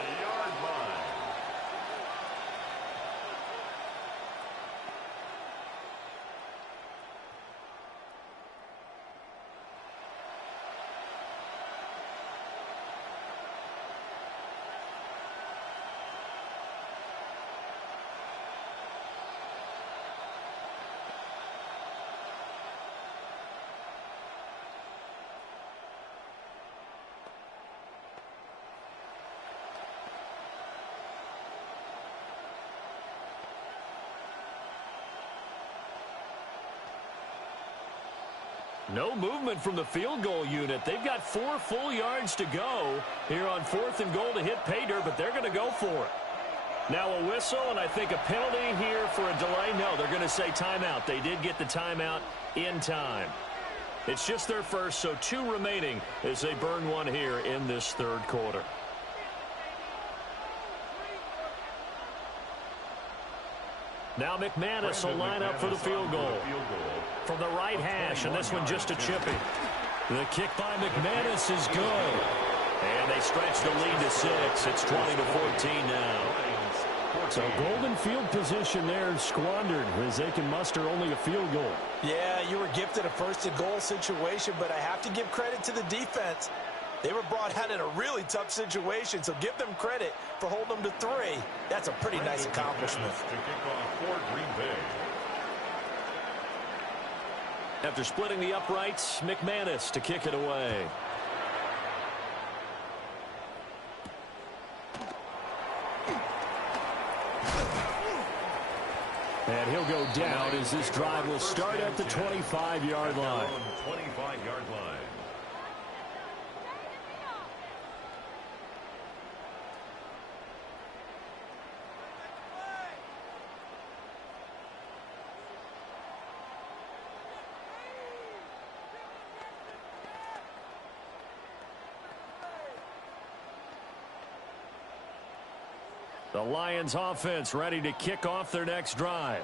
No movement from the field goal unit. They've got 4 full yards to go here on 4th and goal to hit pay dirt, but they're going to go for it. Now a whistle, and I think a penalty here for a delay. No, they're going to say timeout. They did get the timeout in time. It's just their first, so 2 remaining as they burn one here in this 3rd quarter. Now McManus will line up for the field goal. From the right hash, and this one just a chippy. The kick by McManus is good. And they stretch the lead to 6. It's 20-14 now. So golden field position there squandered as they can muster only a field goal. Yeah, you were gifted a 1st and goal situation, but I have to give credit to the defense. They were brought out in a really tough situation, so give them credit for holding them to 3. That's a pretty nice accomplishment. To kick off for Green Bay. After splitting the uprights, McManus to kick it away. And he'll go down as this drive will start at the 25-yard line. 25-yard line. The Lions offense ready to kick off their next drive.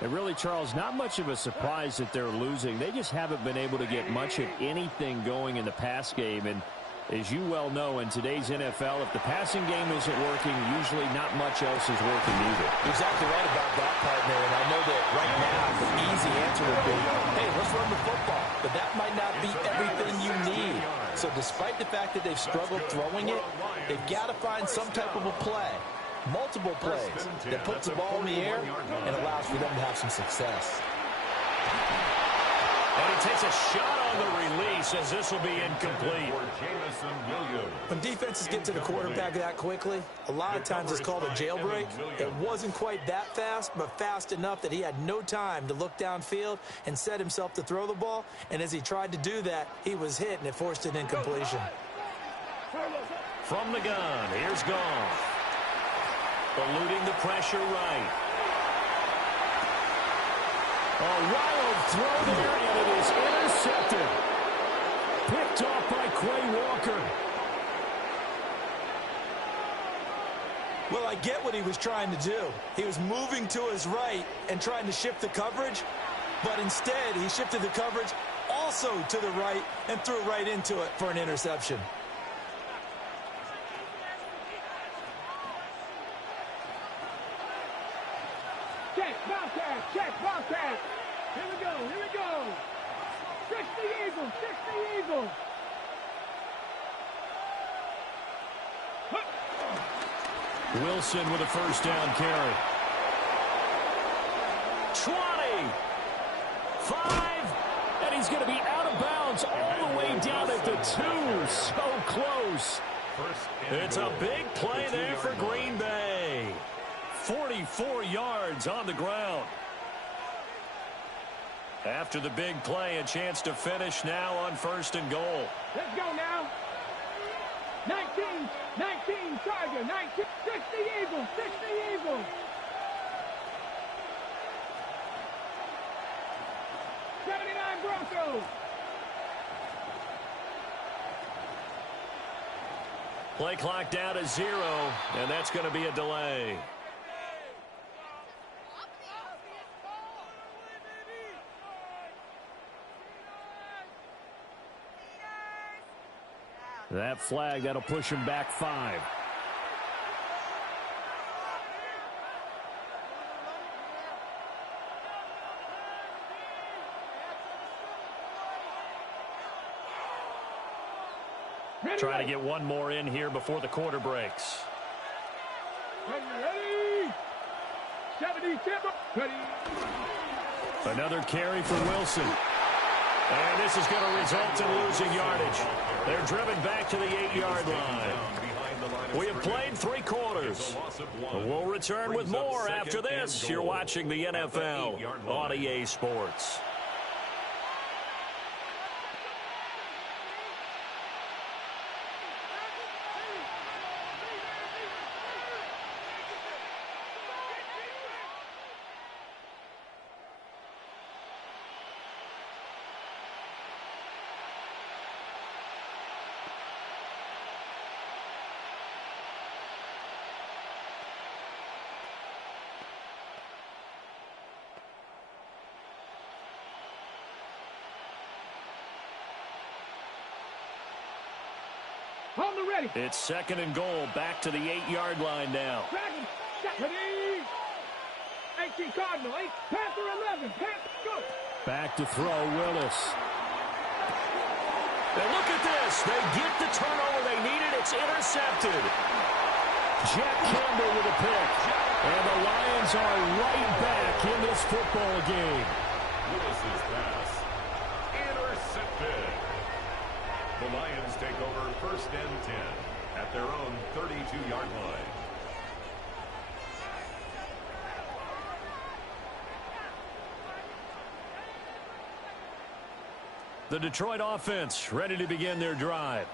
And really, Charles, not much of a surprise that they're losing. They just haven't been able to get much of anything going in the pass game. And as you well know, in today's NFL, if the passing game isn't working, usually not much else is working either. You're exactly right about that, partner. And I know that right now the easy answer would be, hey, let's run the football. But that might not be everything you need. So despite the fact that they've struggled throwing it, they've got to find some type of a play, multiple plays, that puts the ball in the air and allows for them to have some success. And he takes a shot on the release as this will be incomplete. When defenses get to the quarterback that quickly, a lot of times it's called a jailbreak. It wasn't quite that fast, but fast enough that he had no time to look downfield and set himself to throw the ball. And as he tried to do that, he was hit, and it forced an incompletion. From the gun, here's Goff. Eluding the pressure right. A wild throw there, and it is intercepted. Picked off by Quay Walker. Well, I get what he was trying to do. He was moving to his right and trying to shift the coverage, but instead he shifted the coverage also to the right and threw right into it for an interception. Check, Bobcat, check, Bobcat. Here we go, here we go. 60 Eagles, 60 Eagles. Wilson with a first down carry. 20, 5, and he's going to be out of bounds all the way down at the 2. So close. It's a big play there for Green Bay. 44 yards on the ground. After the big play, a chance to finish now on 1st and goal. Let's go now. 19, Charger, 19, 60 Eagles, 60 Eagles. 79 Broncos. Play clock down to 0, and that's going to be a delay. That flag, that'll push him back 5. Try to get one more in here before the quarter breaks. Ready. 70, ready. Another carry for Wilson. And this is going to result in losing yardage. They're driven back to the 8-yard line. We have played 3 quarters. We'll return with more after this. You're watching the NFL on EA Sports. On the ready. It's 2nd and goal, back to the 8-yard line now. Dragon, ready. 18 Cardinal, 8, Panther 11, Panther, go. Back to throw, Willis. And look at this. They get the turnover they needed. It's intercepted. Jack Campbell with a pick. And the Lions are right back in this football game. Willis's pass intercepted. The Lions take over 1st and 10 at their own 32-yard line. The Detroit offense ready to begin their drive.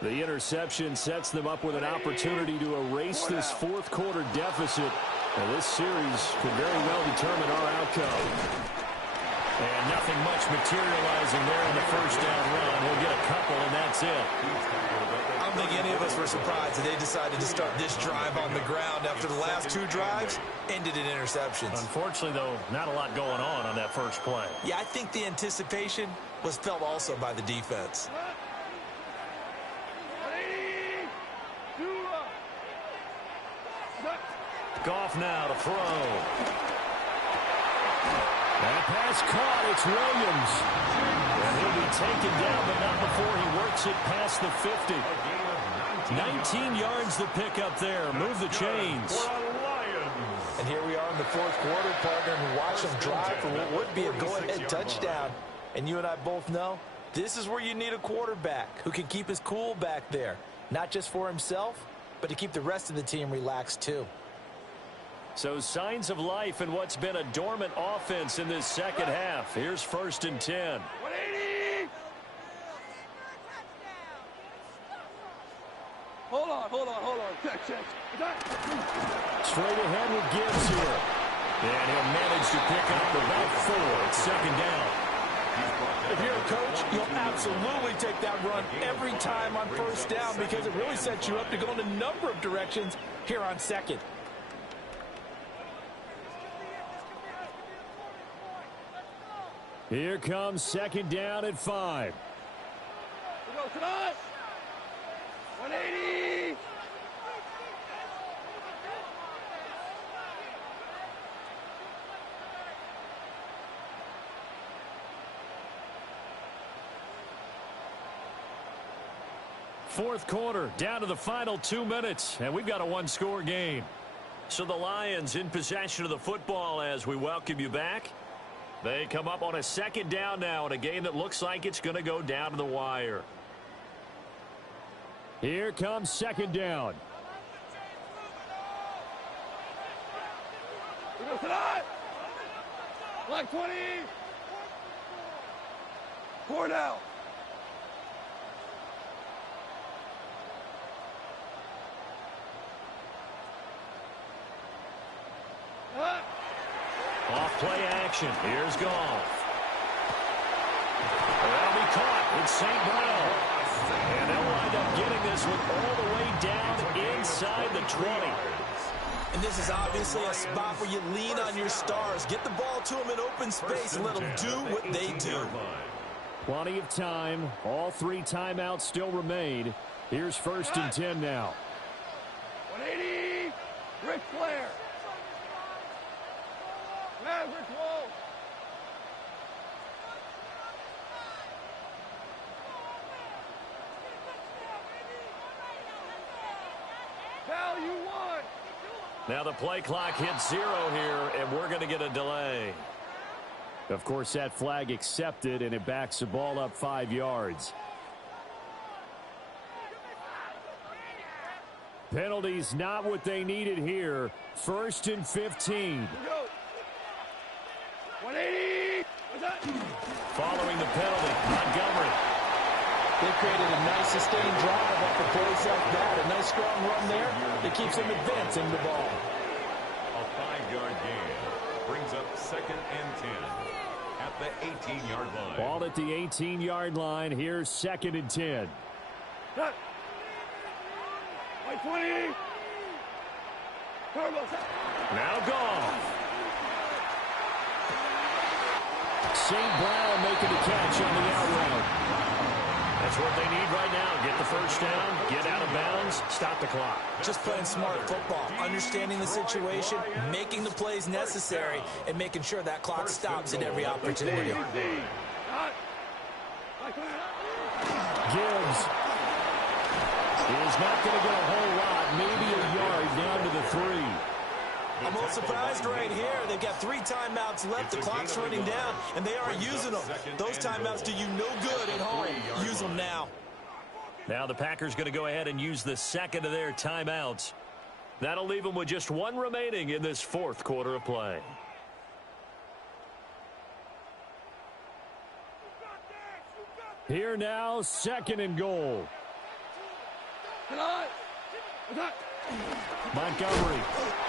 The interception sets them up with an opportunity to erase this 4th quarter deficit. And this series could very well determine our outcome. And nothing much materializing there in the 1st down run. We'll get a couple, and that's it. I don't think any of us were surprised that they decided to start this drive on the ground after the last 2 drives ended in interceptions. Unfortunately, though, not a lot going on that first play. Yeah, I think the anticipation was felt also by the defense. Goff now to throw. That pass caught. It's Williams. And he'll be taken down, but not before he works it past the 50. 19 yards the pick up there. Move the chains. And here we are in the 4th quarter, partner, and watch them drive for what would be a go-ahead touchdown. And you and I both know this is where you need a quarterback who can keep his cool back there. Not just for himself, but to keep the rest of the team relaxed too. So signs of life in what's been a dormant offense in this 2nd half. Here's 1st and 10. 180. Hold on. Check. Straight ahead with Gibbs here. And he'll manage to pick up about 4. It's 2nd down. If you're a coach, you'll absolutely take that run every time on 1st down because it really sets you up to go in a number of directions here on second. Here comes second down at 5. Go to us. 180. Fourth quarter, down to the final 2 minutes, and we've got a one-score game. So the Lions in possession of the football as we welcome you back. They come up on a second down now in a game that looks like it's going to go down to the wire. Here comes second down. Go to us. Black 20. 4 down. Off play action. Here's Goff. That'll be caught. It's St. Brown. And they'll wind up getting this one all the way down inside the 20. And this is obviously a spot where you lean on your stars. Get the ball to them in open space and let them do what they do. Plenty of time. All 3 timeouts still remain. Here's first and 10 now. 180. Ric Flair. Maverick Wall. Value 1. Now the play clock hits 0 here, and we're going to get a delay. Of course, that flag accepted, and it backs the ball up 5 yards. Penalties not what they needed here. First and 15. 180. Following the penalty, Montgomery. They created a nice sustained drive off the plays like that. A nice strong run there that keeps them advancing the ball. A 5-yard gain brings up second and 10 at the 18-yard line. Ball at the 18-yard line. Here's second and 10. Cut. White 20. Turbo. Now Goff. St. Brown making the catch on the out route. That's what they need right now. Get the first down, get out of bounds, stop the clock. Just playing smart football, understanding the situation, making the plays necessary, and making sure that clock stops at every opportunity. Gibbs is not going to get a whole lot, maybe a yard down to the 3. I'm a little surprised right here. They've got 3 timeouts left. The clock's running down, and they aren't using them. Those timeouts do you no good at home. Use them now. Now the Packers going to go ahead and use the second of their timeouts. That'll leave them with just 1 remaining in this fourth quarter of play. Here now, second and goal. Montgomery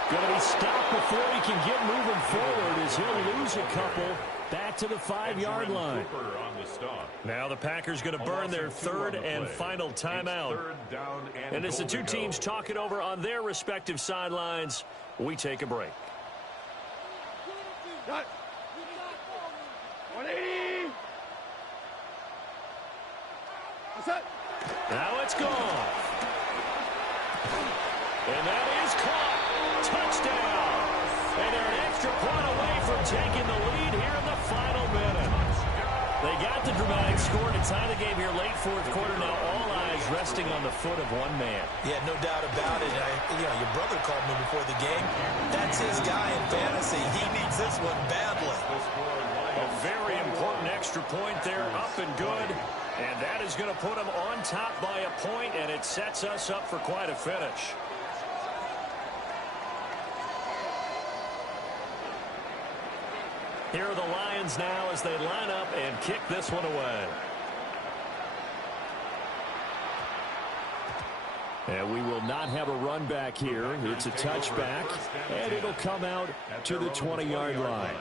going to be stopped before he can get moving forward as he'll lose a couple back to the 5-yard line. Now the Packers going to burn their third and final timeout. And as the two teams talk it over on their respective sidelines, we take a break. 180. Now it's gone. And that is caught. Touchdown. And they're an extra point away from taking the lead here in the final minute. They got the dramatic score to tie the game here late fourth quarter. Now all eyes resting on the foot of one man. Yeah, no doubt about it. Your brother called me before the game. That's his guy in fantasy. He needs this one badly. A very important extra point there, up and good. And that is going to put them on top by a point, and it sets us up for quite a finish. Here are the Lions now as they line up and kick this one away. And we will not have a run back here. It's a touchback, and it'll come out to the 20-yard line.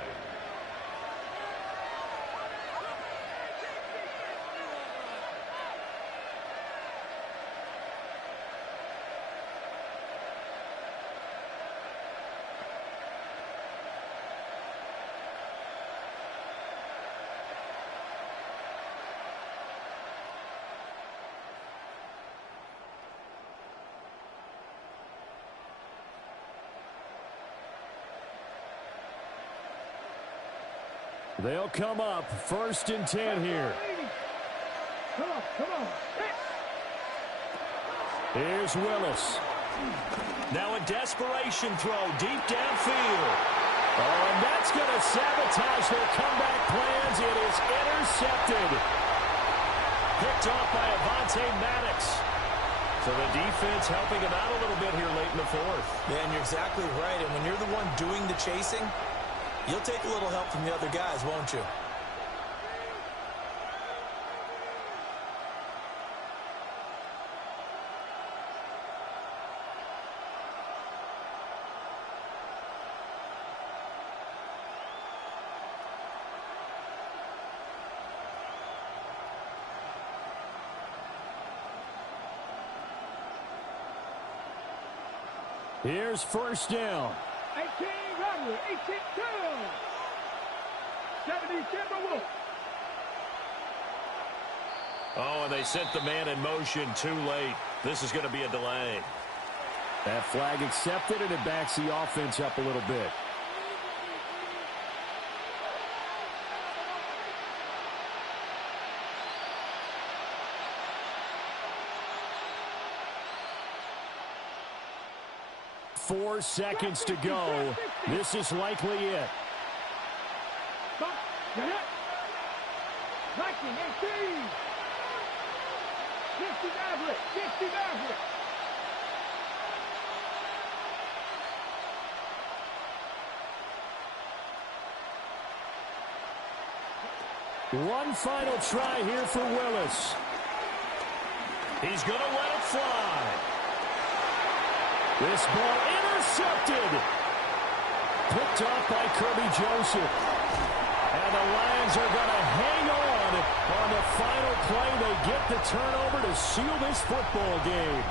They'll come up 1st and 10 here. Come on, come on. Here's Willis. Now a desperation throw deep downfield. Oh, and that's going to sabotage their comeback plans. It is intercepted. Picked off by Avonte Maddox. So the defense helping him out a little bit here late in the 4th. Yeah, and you're exactly right. And when you're the one doing the chasing, you'll take a little help from the other guys, won't you? Here's 1st down. 18 Robert, 18 2. 70 Timberwolves. Oh, and they sent the man in motion too late. This is going to be a delay. That flag accepted, and it backs the offense up a little bit. Four seconds to go. This is likely it. Stop. Get it. 19, 18. 60 average. 60 average. One final try here for Willis. He's going to let it fly. This ball intercepted. Picked off by Kirby Joseph. And the Lions are going to hang on the final play. They get the turnover to seal this football game.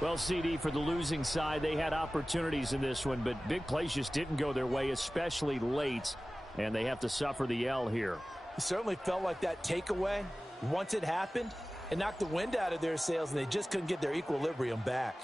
Well, CD, for the losing side, they had opportunities in this one, but big plays just didn't go their way, especially late, and they have to suffer the L here. It certainly felt like that takeaway, once it happened, it knocked the wind out of their sails, and they just couldn't get their equilibrium back.